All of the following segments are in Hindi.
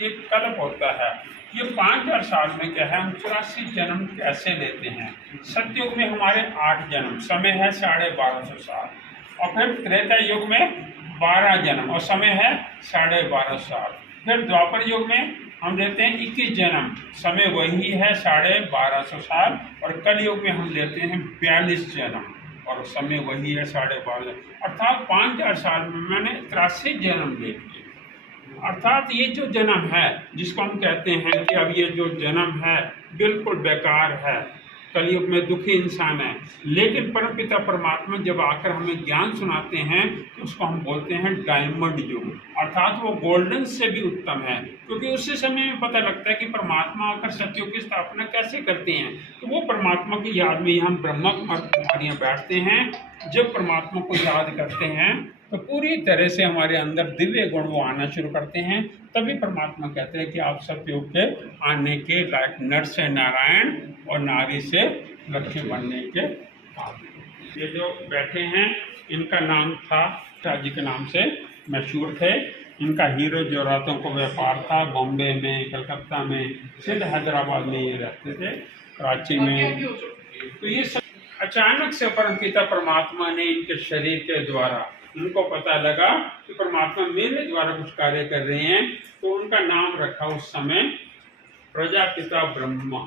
ये कल्प होता है। ये 5000 साल में क्या है, हम 84 जन्म कैसे लेते हैं। सतयुग में हमारे 8 जन्म, समय है 1250 साल, और फिर त्रेता युग में 12 जन्म और समय है 1250 साल। फिर द्वापर युग में हम लेते हैं 21 जन्म, समय वही है 1250 साल, और कल युग में हम लेते हैं 42 जन्म और समय वही है 12.5। अर्थात 5000 साल में मैंने 83 जन्म ले लिए। अर्थात ये जो जन्म है, जिसको हम कहते हैं कि अब ये जो जन्म है बिल्कुल बेकार है, कलयुग में दुखी इंसान है, लेकिन परमपिता परमात्मा जब आकर हमें ज्ञान सुनाते हैं तो उसको हम बोलते हैं डायमंड युग। अर्थात वो गोल्डन से भी उत्तम है, क्योंकि उसी समय में पता लगता है कि परमात्मा आकर सत्युग की स्थापना कैसे करते हैं। तो वो परमात्मा की याद में हम ब्रह्मा कुमारियाँ बैठते हैं। जब परमात्मा को याद करते हैं तो पूरी तरह से हमारे अंदर दिव्य गुण वो आना शुरू करते हैं। तभी परमात्मा कहते हैं कि आप सतयुग के आने के लायक, नर से नारायण और नारी से लक्ष्मी बनने के काबिल। ये जो बैठे हैं इनका नाम था, पिताजी के नाम से मशहूर थे। इनका हीरो जवाहरातों को व्यापार था, बॉम्बे में, कलकत्ता में, सिंध हैदराबाद में ये रहते थे, कराची में। तो ये सब अचानक से परमपिता परमात्मा ने इनके शरीर के द्वारा उनको पता लगा कि परमात्मा मेरे द्वारा कुछ कार्य कर रहे हैं, तो उनका नाम रखा उस समय प्रजापिता ब्रह्मा।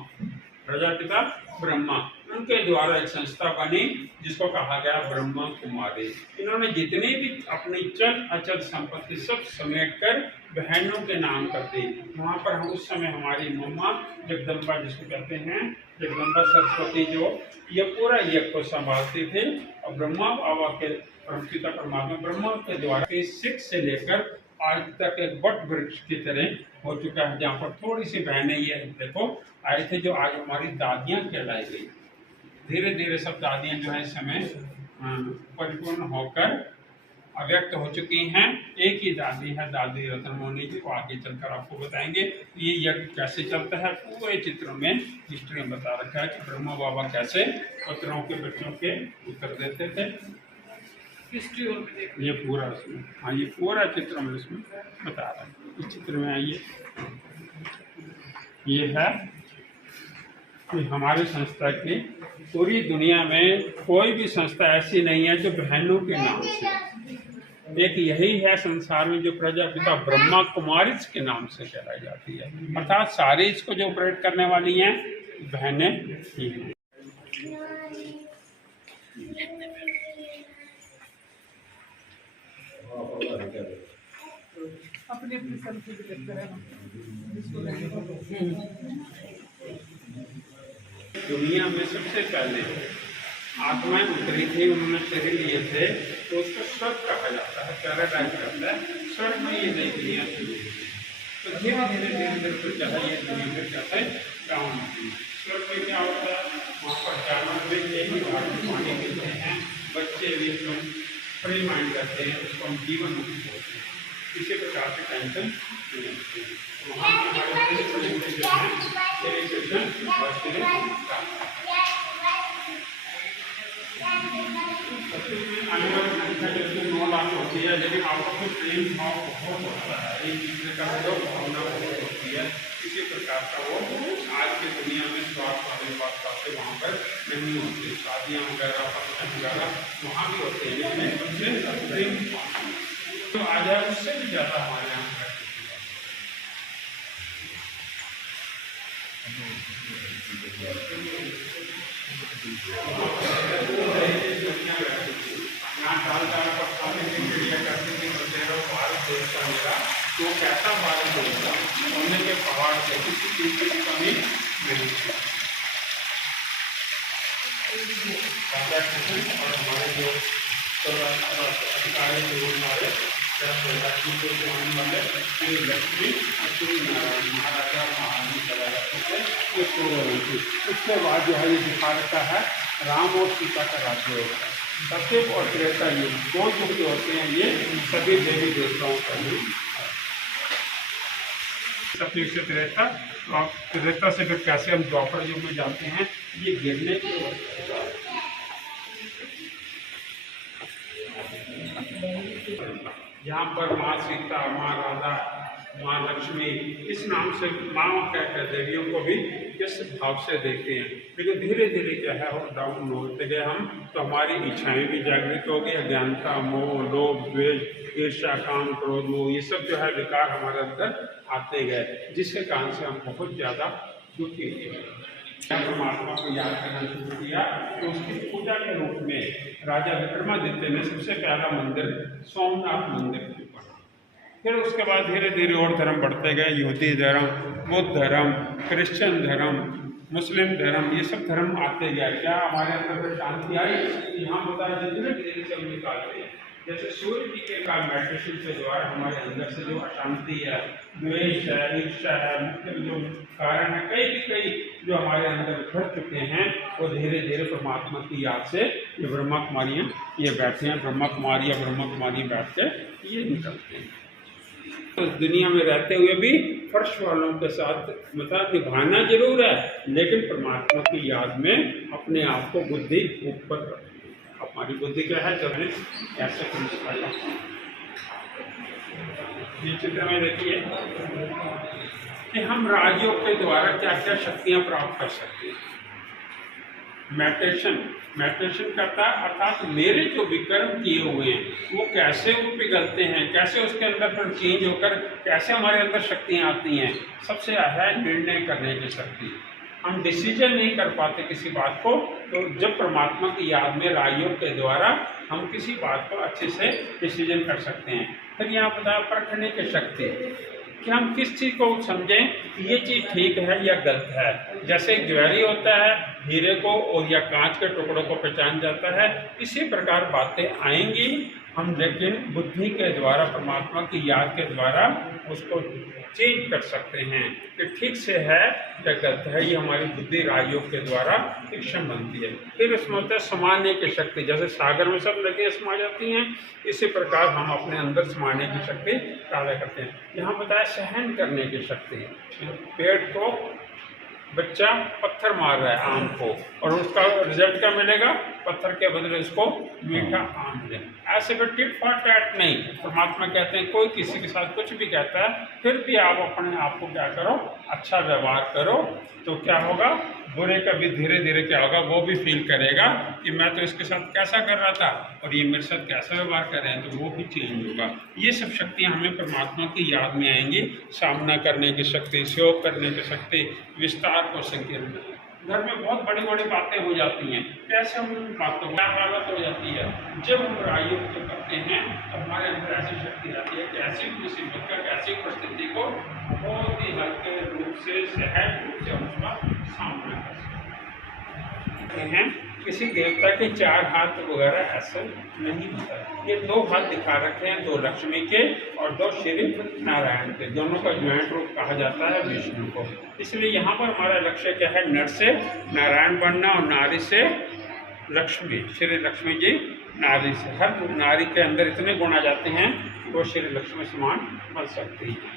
प्रजापिता ब्रह्मा, उनके द्वारा एक संस्था बनी जिसको कहा गया ब्रह्मा कुमारी। इन्होंने जितनी भी अपनी चल अचल संपत्ति सब समेट कर बहनों के नाम कर दी। वहाँ पर हम उस समय हमारी मम्मा जगदम्बा, जिसको कहते हैं जगदम्बा सरस्वती, जो ये पूरा यज्ञ को संभालती थी, और ब्रह्मा बाबा के परमपिता परमात्मा ब्रह्मा के द्वारा 6 से लेकर आज तक एक बट वृक्ष की तरह हो चुका है, जहाँ पर थोड़ी सी बहनें ये देखो आए थे जो आज हमारी दादियाँ कहलाई गई। धीरे धीरे सब दादियाँ जो है इस समय परिपूर्ण होकर अव्यक्त हो चुकी हैं। एक ही दादी है, दादी रत्नमोहनी जी, वो आगे चलकर आपको बताएंगे ये यज्ञ कैसे चलता है। पूरे चित्र में हिस्ट्री में बता रखा है कि ब्रह्मा बाबा कैसे पुत्रों के बच्चों के उत्तर देते थे। हिस्ट्री और ये पूरा इसमें, हाँ ये पूरा चित्र में इसमें बता रहा है। इस चित्र में आइए, ये है कि हमारी संस्था की पूरी दुनिया में कोई भी संस्था ऐसी नहीं है जो बहनों के नाम से, एक यही है संसार में जो प्रजापिता ब्रह्मा कुमारी के नाम से कहलाई जाती है। अर्थात सारे इसको जो ऑपरेट करने वाली हैं बहनें ही हैं। अपनी अपनी सेल्फी भी देखते रहे। दुनिया में सबसे पहले आत्माएं उतरी थी, उन्होंने शरीर लिए थे, तो उसको स्वर्ग कहा जाता है, पैराडाइज करता है। स्वर्ग में ये नई दुनिया शुरू हुई, तो धीरे धीरे धीरे धीरे तो चाहे ये दुनिया में कैसे डाउन होती है। स्वर्ग में क्या होता है, वहाँ पर जानवर भी यही पानी पीते हैं, बच्चे भी एकदम फ्री माइंड रहते हैं, उसको हम जीवन मुक्ति बोलते हैं। किसी प्रकार से टेंशन नहीं होती है। वहाँ हमारे जो है सेलिब्रेशन और आने वाली संख्या जैसे 9 लाख होती है, लेकिन आपस में प्रेम भाव बहुत होता है, एक दूसरे का जो भावना बहुत होती है। इसी प्रकार का वो आज की दुनिया में स्वार्थ वाली बातें वहाँ पर नहीं होती। शादियाँ वगैरह, फंक्शन वगैरह वहाँ भी होते हैं, लेकिन एकदम से प्रेम तो आ जाए उससे भी ज़्यादा हमारे यहाँ तो कैसा भारत देश था, सोने के पहाड़ से किसी चीज की कमी नहीं थी। और हमारे जो अधिकारी जो हमारे वाले लक्ष्मी लक्ष्मी नारायण महाराजा महारानी चला जाते थे। उसके बाद जो है ये दिखा रहता है राम और सीता का राज्य होता है। सत्युग और त्रेता युग, 2 युग जो होते हैं ये सभी देवी देवताओं का युग है। सत्युग से त्रेता, और त्रेता से फिर कैसे हम द्वापर युग में जाते हैं, ये गिरने की अवस्था है। यहाँ पर माँ सीता, माँ राधा, माँ लक्ष्मी इस नाम से माँ कहकर देवियों को भी किस भाव से देखते हैं। लेकिन धीरे धीरे क्या है और डाउन होते गए हम, तो हमारी इच्छाएं भी जागृत हो गई, अज्ञानता, मोह, लोभ, द्वेष, ईर्ष्या, काम, क्रोध, मोह, ये सब जो है विकार हमारे अंदर आते गए, जिसके कारण से हम बहुत ज़्यादा दुखी हुए। परमात्मा को याद करना शुरू किया तो उसकी पूजा के रूप में राजा विक्रमादित्य ने सबसे पहला मंदिर सोमनाथ मंदिर को बना। फिर उसके बाद धीरे धीरे और धर्म बढ़ते गए, यहूदी धर्म, बुद्ध धर्म, क्रिश्चियन धर्म, मुस्लिम धर्म, ये सब धर्म आते गए। क्या हमारे अंदर शांति आई? यहाँ बताया धीरे धीरे से हम निकालते हैं। जैसे सूर्य जी के मेडिटेशन के द्वारा हमारे अंदर से जो अशांति है, द्वेष है, ईर्ष्या है, मुख्य जो कारण है, कई जो हमारे अंदर भर चुके हैं, वो धीरे धीरे परमात्मा की याद से ये ब्रह्मा कुमारियाँ ये बैठे हैं, ब्रह्मा कुमारी बैठ के ये निकलते हैं। तो दुनिया में रहते हुए भी फर्श वालों के साथ मतलब निभाना जरूर है, लेकिन परमात्मा की याद में अपने आप को बुद्धि ऊपर रखना। हमारी बुद्धि क्या है, जब ऐसे ये चित्र में देखिए कि हम राजयोग के द्वारा क्या क्या शक्तियां प्राप्त कर सकते हैं। मेडिटेशन करता है, अर्थात मेरे जो विकर्म किए हुए हैं वो कैसे वो पिघलते हैं, कैसे उसके अंदर फिर चेंज होकर कैसे हमारे अंदर शक्तियाँ आती हैं। सबसे है निर्णय करने की शक्ति। हम डिसीजन नहीं कर पाते किसी बात को, तो जब परमात्मा की याद में राजयोग के द्वारा हम किसी बात को अच्छे से डिसीजन कर सकते हैं। फिर यहाँ बताया परखने की शक्ति कि हम किस चीज़ को समझें कि ये चीज़ ठीक है या गलत है। जैसे ज्वेलरी होता है, हीरे को और या कांच के टुकड़ों को पहचान जाता है, इसी प्रकार बातें आएंगी हम, लेकिन बुद्धि के द्वारा परमात्मा की याद के द्वारा उसको चेंज कर सकते हैं कि ठीक से है या गलत है। ये हमारी बुद्धि राजयोग के द्वारा सक्षम बनती है। फिर उसमें होता है समाने की शक्ति। जैसे सागर में सब नदियाँ समा जाती हैं, इसी प्रकार हम अपने अंदर समाने की शक्ति पैदा करते हैं। यहाँ बताया सहन करने की शक्ति। पेड़ को बच्चा पत्थर मार रहा है आम को, और उसका रिजल्ट क्या मिलेगा? पत्थर के बदले उसको मीठा आम मिलेगा। ऐसे फिर टिट फॉर टैट नहीं। परमात्मा कहते हैं कोई किसी के साथ कुछ भी कहता है, फिर भी आप अपने आप को क्या करो, अच्छा व्यवहार करो, तो क्या होगा, बुरे का भी धीरे धीरे क्या होगा, वो भी फील करेगा कि मैं तो इसके साथ कैसा कर रहा था और ये मेरे साथ कैसा व्यवहार कर रहे हैं, तो वो भी चेंज होगा। ये सब शक्तियाँ हमें परमात्मा की याद में आएंगी। सामना करने की शक्ति, सहयोग करने की शक्ति, विस्तार को संकीर्ण। घर में बहुत बड़ी बड़ी बातें हो जाती हैं, कैसे हम उन बातों को हालत हो जाती है। जब हम राजयोग को करते हैं तो हमारे अंदर ऐसी शक्ति आती है कि ऐसी मुसीबत का, ऐसी परिस्थिति को बहुत ही हल्के रूप से, सहज रूप से हम उसका सामना कर सकते हैं। किसी देवता के 4 हाथ वगैरह ऐसा नहीं होता। ये 2 हाथ दिखा रखे हैं, 2 लक्ष्मी के और 2 श्री नारायण के, दोनों का ज्वाइंट रूप कहा जाता है विष्णु को। इसलिए यहाँ पर हमारा लक्ष्य क्या है, नर से नारायण बनना और नारी से लक्ष्मी, श्री लक्ष्मी जी नारी से। हर नारी के अंदर इतने गुण आ जाते हैं कि वो श्री लक्ष्मी समान बन सकती है।